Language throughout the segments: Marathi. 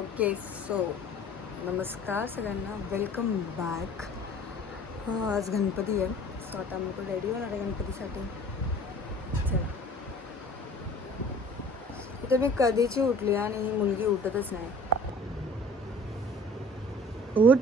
ओके सो नमस्कार सगळ्यांना, वेलकम बॅक. आज गणपती आहे, सो आता आम्ही रेडी होणार आहे गणपतीसाठी. चला, इथे मी कधीची उठली आणि ही मुलगी उठतच नाही. उठ.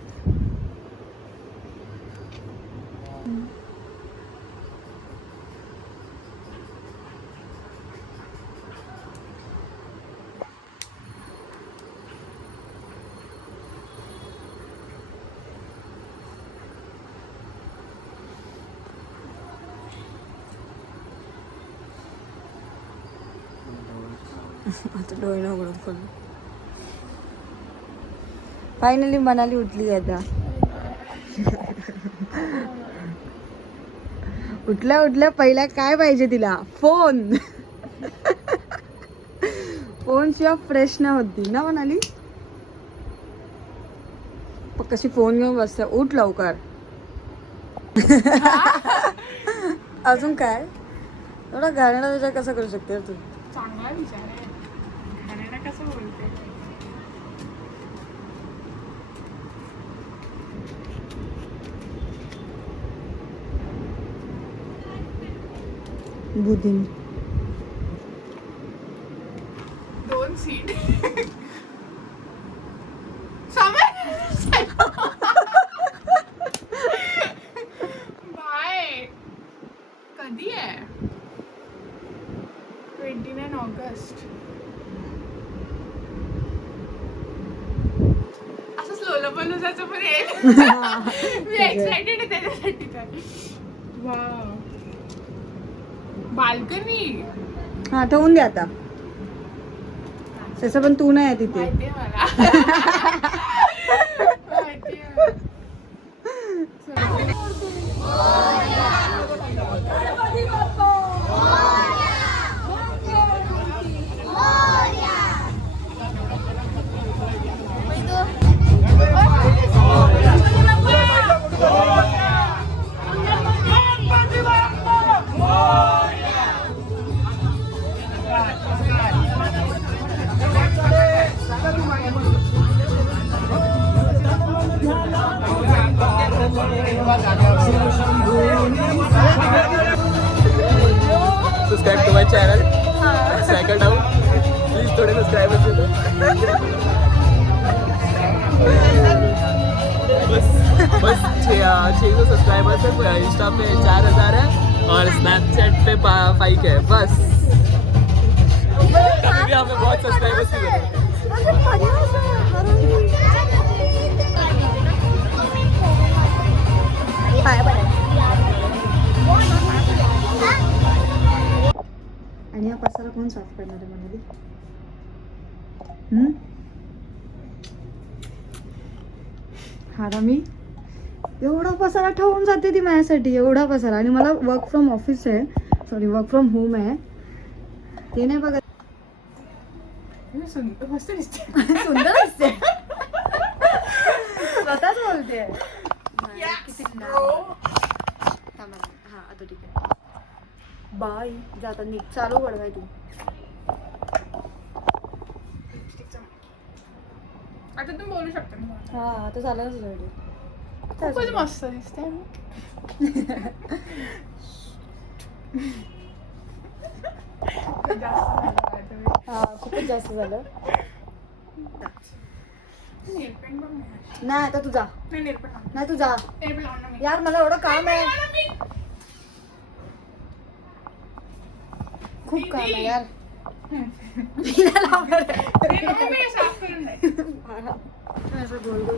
आता डोळे न उघडत खोल. फायनली मनाली उठली आता. उठल्या उठल्या पहिला काय पाहिजे तिला? फोन. फोन शिवाय फ्रेश न होती ना मनाली. कशी फोन घेऊन बसते. उठ लवकर. अजून काय एवढा घाणेरडा विचार कसा करू शकते तू? चांगला विचार आहे. घाणेरडा कसं बोलते? बुद्धीने 2 सीट. बाय. कधी आहे? 29 ऑगस्ट. असं स्लोलो बोलू जायचं पण येईल. मी एक्साइटेड आहे त्याच्यासाठी. तर वाव, बाल्कनी. हा, ठेवून दे आता. तसं पण तू नाही आहे तिथे. माहितीये मला. माहितीये. Subscribe to my channel. Cycle down. Please थोड़े subscribers दे दो. बस 600 सब्सक्राइबर्स है. इंस्टा पे 4000 है और स्नैपचैट पे 5 है बस. कभी भी हमें बहुत सब्सक्राइबर्स की जरूरत है. आणि हा पसारा कोण साफ करणार आहे मनाली? हा, मी एवढा पसारा ठेवून जाते ती माझ्यासाठी. एवढा पसारा. आणि मला वर्क फ्रॉम ऑफिस आहे, सॉरी वर्क फ्रॉम होम आहे. ते नाही बघत. मस्त दिसते. सुंदर असते. स्वतःच बोलते. हा, आता ठीक आहे. बाय. जाता नीट चालू पडवाय तू. आता तुम्ही बोलू शकता ना. हा, आता झालं ना रेडी. खूपच मस्त दिसते. हा, खूपच जास्त झालं. नेलपेंट बघ. नाही, आता तू जा. नाही, नेलपेंट लावून. नाही, तू जा. नेलपेंट लावून ना मी. यार, मला एवढं काम आहे. खूप काम आहे यार. मी साफ करून द्यायचं. गोल गोल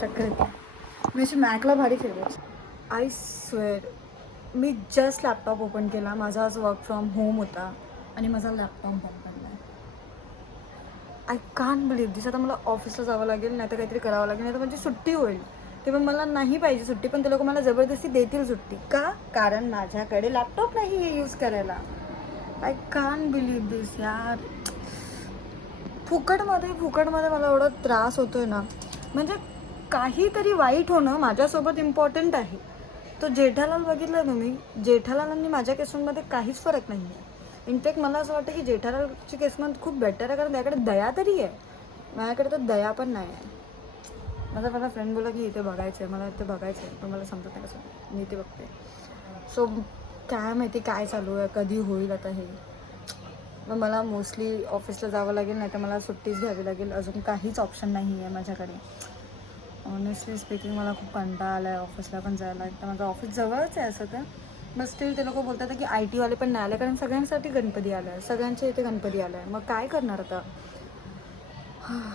चक्कर येते. मी अशी मॅकला भारी फिरवायची. आय स्वेअर, मी जस्ट लॅपटॉप ओपन केला. माझा आज वर्क फ्रॉम होम होता आणि माझा लॅपटॉप बंद पडला. आय कांट बिलीव्ह दिस. आता मला ऑफिसला जावं लागेल, नाही तर काहीतरी करावं लागेल, नाही तर माझी सुट्टी होईल. ते पण मला नाही पाहिजे सुट्टी, पण ते लोक मला जबरदस्ती देतील सुट्टी. का? कारण माझ्याकडे लॅपटॉप नाही यूज करायला. आय कांट बिलीव्ह दिस यार. फुकटमध्ये मला एवढा त्रास होतोय ना. म्हणजे काहीतरी वाईट होणं माझ्यासोबत इम्पॉर्टंट आहे. तो जेठालाल बघितला तुम्ही? जेठालालांनी माझ्या केसांमध्ये काहीच फरक नाही आहे. इनफॅक्ट मला असं वाटतं की जेठालालची किस्मत खूप बेटर आहे, कारण त्याकडे दया तरी आहे. माझ्याकडे तर दया पण नाही आहे. मला फ्रेंड बोला की इथे बघायचं आहे, मला इथे बघायचं आहे, पण मला समजत नाही कसं मी इथे बघते. सो काय माहिती काय चालू आहे, कधी होईल आता हे. मग मला मोस्टली ऑफिसला जावं लागेल, नाही तर मला सुट्टीच घ्यावी लागेल. अजून काहीच ऑप्शन नाही आहे माझ्याकडे. ऑनेस्टली स्पीकिंग मला खूप कंटाळा आला आहे ऑफिसला पण जायला. एकतर माझं ऑफिस जवळच आहे असं तर, बट स्टील ते लोक बोलतात की IT वाले पण नाही आले, कारण सगळ्यांसाठी गणपती आला आहे, सगळ्यांच्या इथे गणपती आला आहे. मग काय करणार आता,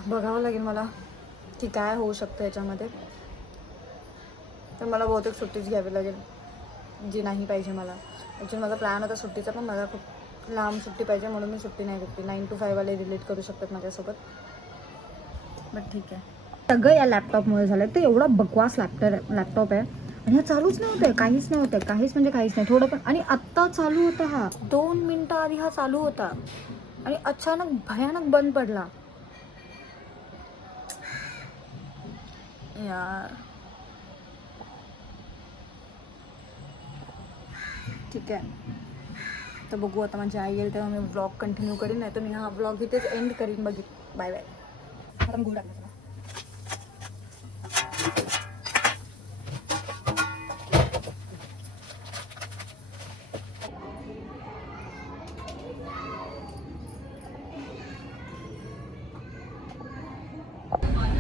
बघावं लागेल मला की काय होऊ शकतं याच्यामध्ये. तर मला बहुतेक सुट्टीच घ्यावी लागेल, जी नाही पाहिजे मला. ॲक्च्युली माझा प्लॅन होता सुट्टीचा, पण मला खूप लांब सुट्टी पाहिजे म्हणून मी सुट्टी नाही घेतली. 9 to 5 वाले रिलेट करू शकतात माझ्यासोबत, बट ठीक आहे. सगळं या लॅपटॉपमुळे झालं. ते एवढा बकवास लॅपटॉप आहे आणि हा चालूच नव्हतं, काहीच नव्हतं, काहीच म्हणजे काहीच नाही थोडं पण. आणि आत्ता चालू होता हा, 2 मिनटं आधी हा चालू होता आणि अचानक भयानक बंद पडला यार. ठीक आहे, तर बघू आता माझी आई येईल तेव्हा मी व्लॉग कंटिन्यू करीन, नाही तर मी हा व्लॉग इथेच एंड करीन. Bye bye. आता मी टाकलं.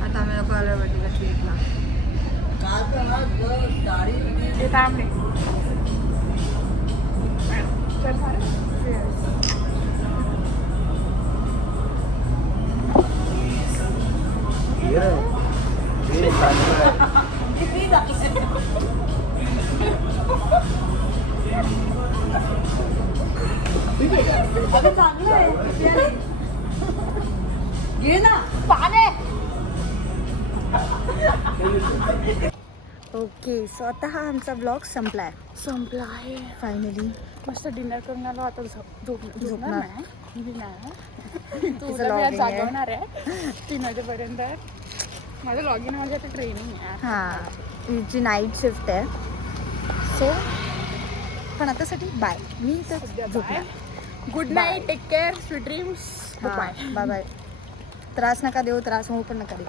आता आम्ही लोक आलो बर्थडेला केकला. ते थांबले. चल झालं? ओके, सो आता हा आमचा ब्लॉग संपला आहे फायनली. मस्त डिनर करून आलो. आता झोपणार नाही मी नाही. तिचं तुला मी आज logging आहे. जागवणार आहे 3 वाजेपर्यंत. माझं लॉग इन माझ्या आता ट्रेनिंग आहे. हां, तुमची नाईट शिफ्ट आहे. सो पण आतासाठी बाय. मी तर झोपणार. Good night, take care, sweet dreams. Bye bye. त्रास नका देऊ, त्रास होऊ पण नका देऊ.